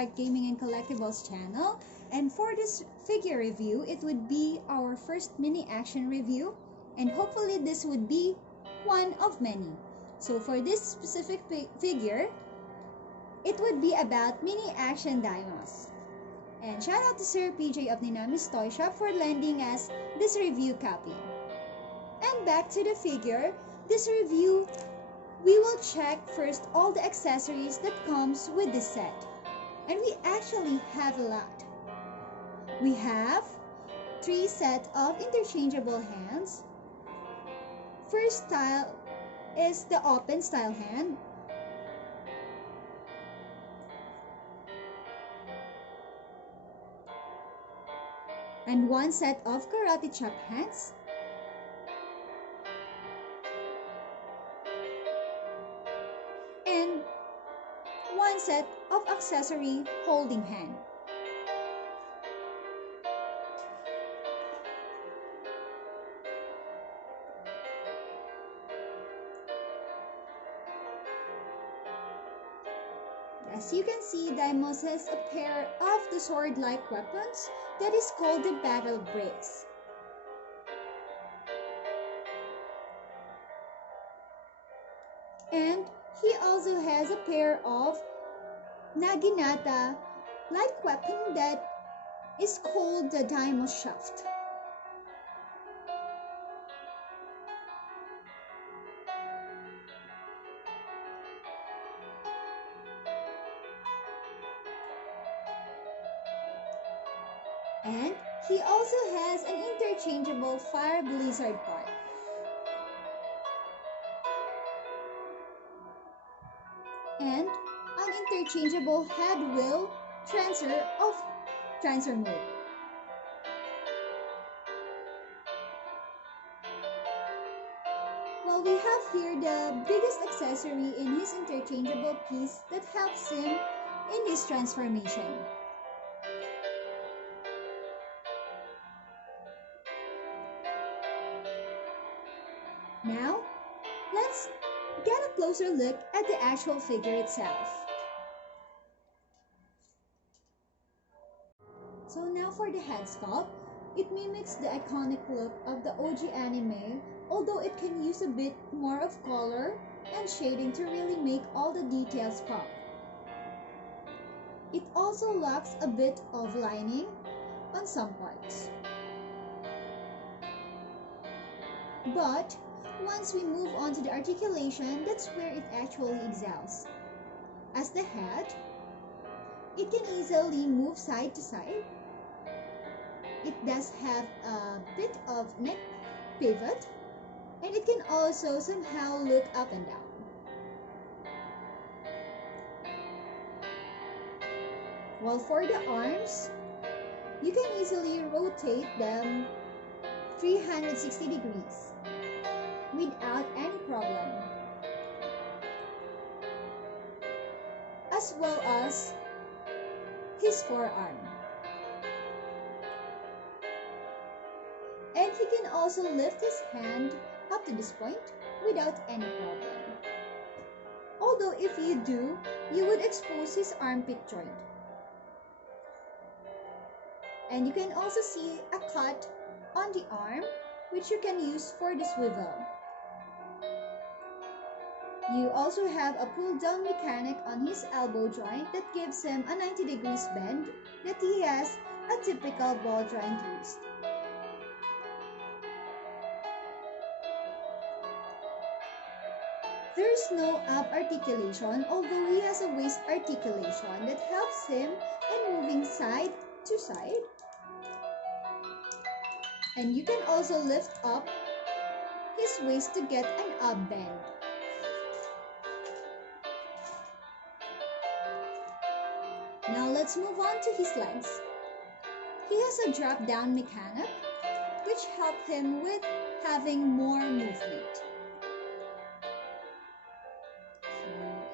Start Gaming and Collectibles channel, and for this figure review, it would be our first mini action review, and hopefully this would be one of many. So for this specific figure, it would be about mini action Daimos. And shout out to Sir PJ of Ninamis Toy Shop for lending us this review copy. And back to the figure, this review, we will check first all the accessories that comes with this set. And we actually have a lot. We have 3 sets of interchangeable hands. First style is the open style hand. And 1 set of karate chop hands. And 1 set of accessory holding hand. As you can see, Daimos has a pair of the sword-like weapons that is called the battle bricks. And he also has a pair of naginata-like weapon that is called the Daimos shaft. And he also has an interchangeable fire blizzard part. And an interchangeable head wheel transfer mode. Well, we have here the biggest accessory in his interchangeable piece that helps him in his transformation. Now, let's get a closer look at the actual figure itself. So now for the head sculpt, it mimics the iconic look of the OG anime, although it can use a bit more of color and shading to really make all the details pop. It also lacks a bit of lining on some parts. But once we move on to the articulation, that's where it actually excels. As the head, it can easily move side to side. It does have a bit of neck pivot, and it can also somehow look up and down. While for the arms, you can easily rotate them 360 degrees. Without any problem, as well as his forearm. And he can also lift his hand up to this point without any problem. Although if you do, you would expose his armpit joint. And you can also see a cut on the arm, which you can use for the swivel. You also have a pull-down mechanic on his elbow joint that gives him a 90 degrees bend that he has a typical ball joint wrist. There is no up articulation, although he has a waist articulation that helps him in moving side to side. And you can also lift up his waist to get an up bend. Now let's move on to his legs. He has a drop-down mechanic, which helps him with having more movement.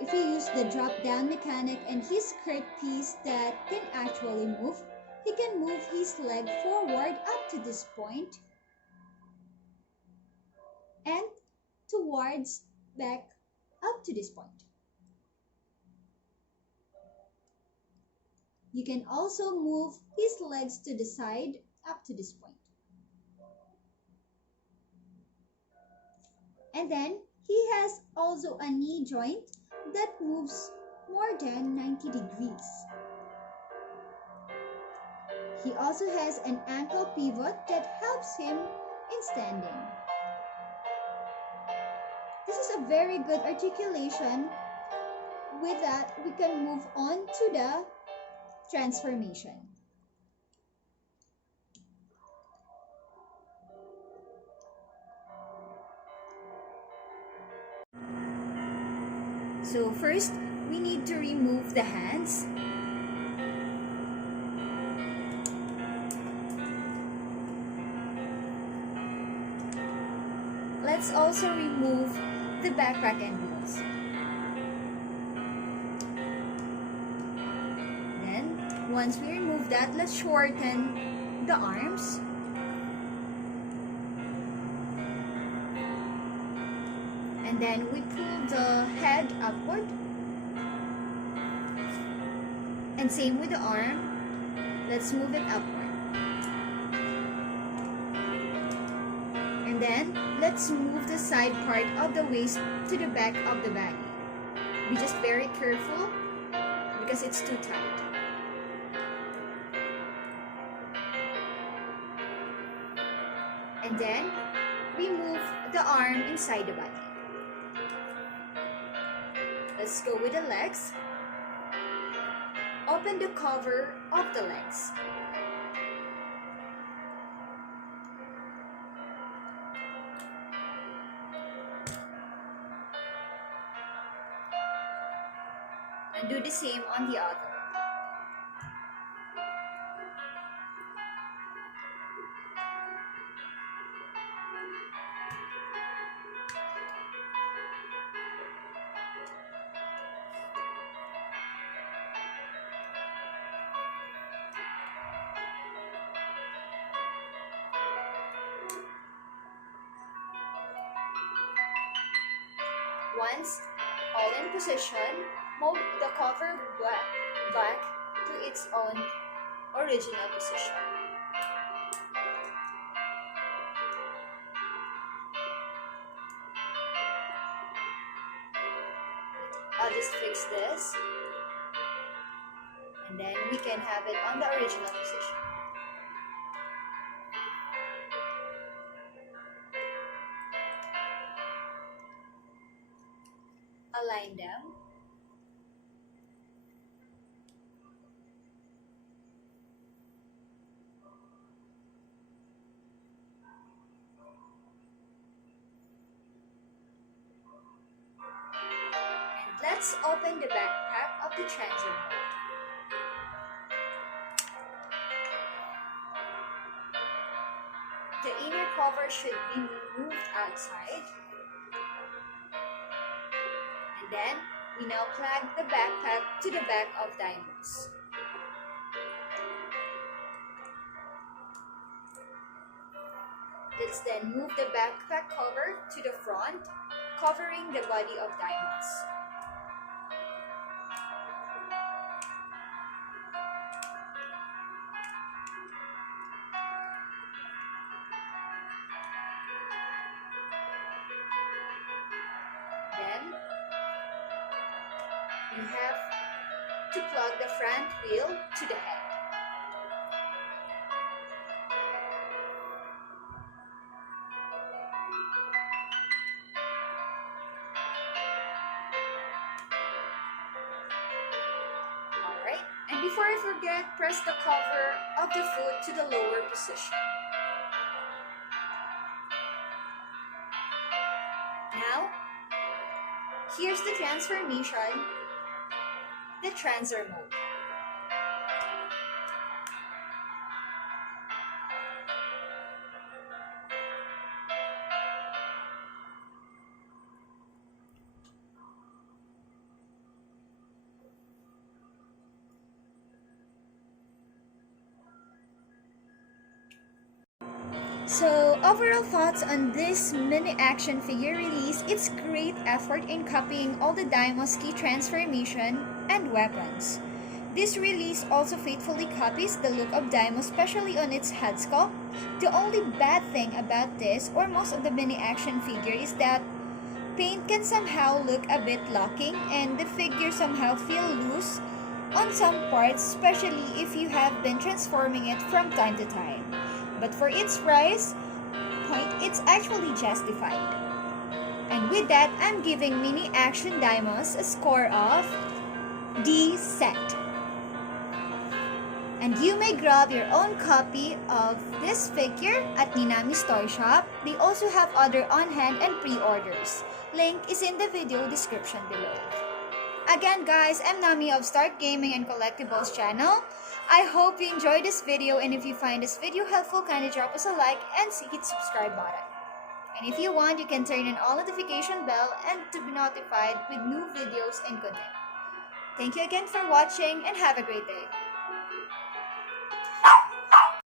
If you use the drop-down mechanic and his skirt piece that can actually move, he can move his leg forward up to this point and towards back up to this point. You can also move his legs to the side up to this point. And then he has also a knee joint that moves more than 90 degrees. He also has an ankle pivot that helps him in standing. This is a very good articulation. With that, we can move on to the transformation. So first, we need to remove the hands. Let's also remove the backpack and wheels. Then, once we remove that, let's shorten the arms. And then we pull the head upward. And same with the arm. Let's move it upward. And then, let's move the side part of the waist to the back of the body. Be just very careful because it's too tight. And then, we move the arm inside the body. Let's go with the legs. Open the cover of the legs. And do the same on the other. Once all in position, move the cover back to its own original position. I'll just fix this, and then we can have it on the original position. Align them. And let's open the backpack of the transit mode. The inner cover should be moved outside. And then, we now plug the backpack to the back of Daimos. Let's then move the backpack cover to the front, covering the body of Daimos. Then, you have to plug the front wheel to the head. Alright, and before I forget, press the cover of the foot to the lower position. Now, here's the transformation, the transit mode. So, overall thoughts on this mini action figure release, it's great effort in copying all the Daimos key transformation and weapons. This release also faithfully copies the look of Daimos, especially on its head sculpt. The only bad thing about this, or most of the mini action figure, is that paint can somehow look a bit locking and the figure somehow feel loose on some parts, especially if you have been transforming it from time to time. But for its price point, it's actually justified. And with that, I'm giving Mini Action Daimos a score of D set. And you may grab your own copy of this figure at Ninami's Toy Shop. They also have other on-hand and pre-orders. Link is in the video description below. Again guys, I'm Nami of Start Gaming and Collectibles channel. I hope you enjoyed this video, and if you find this video helpful, kindly drop us a like and hit subscribe button. And if you want, you can turn on all notification bell and to be notified with new videos and content. Thank you again for watching and have a great day.